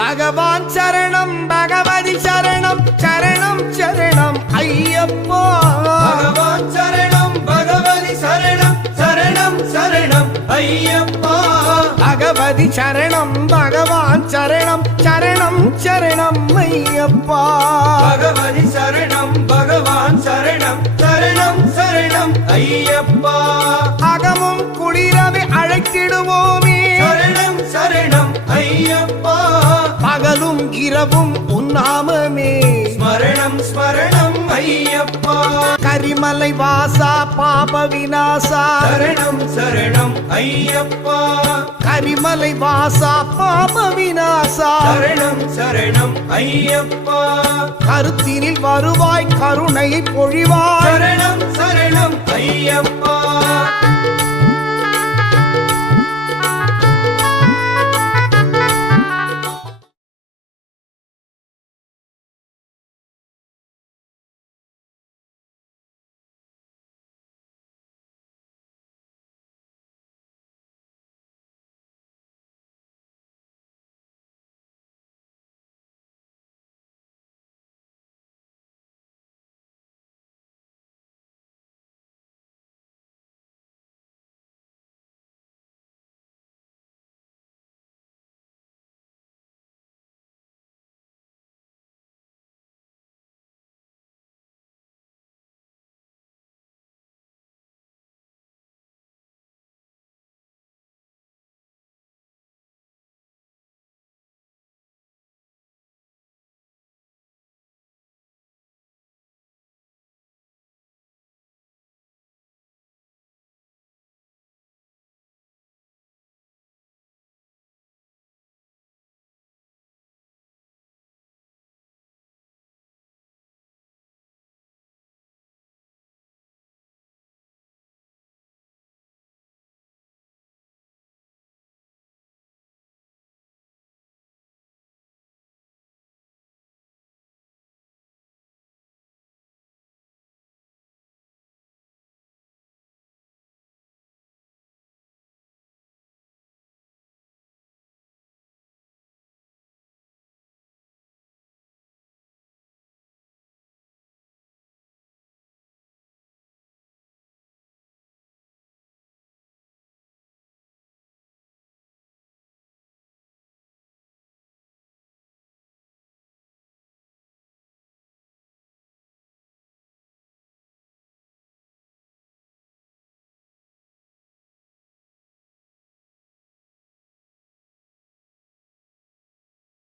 பகவான் சரணம் பகவதி சரணம் சரணம் சரணம் ஐயப்பா. பகவான் சரணம் பகவதி சரணம் சரணம் சரணம் ஐயப்பா. பகவதி சரணம் பகவான் சரணம் சரணம் சரணம் ஐயப்பா. பகவதி சரணம் பகவான் சரணம் சரணம் சரணம் ஐயப்பா. அகமும் குளிரவே அழைத்திடுவோமே சரணம் சரணம் ஐயப்பா. பகலும் இரவும் உன்னாமமே ஸ்மரணம் ஸ்மரணம் ஐயப்பா. கரிமலை வாசா பாப விநாசா சரணம் சரணம் ஐயப்பா. கரிமலை வாசா பாப விநாசா சரணம் சரணம் ஐயப்பா. கருத்தினில் வருவாய் கருணையை பொழிவாய் சரணம் சரணம் ஐயப்பா.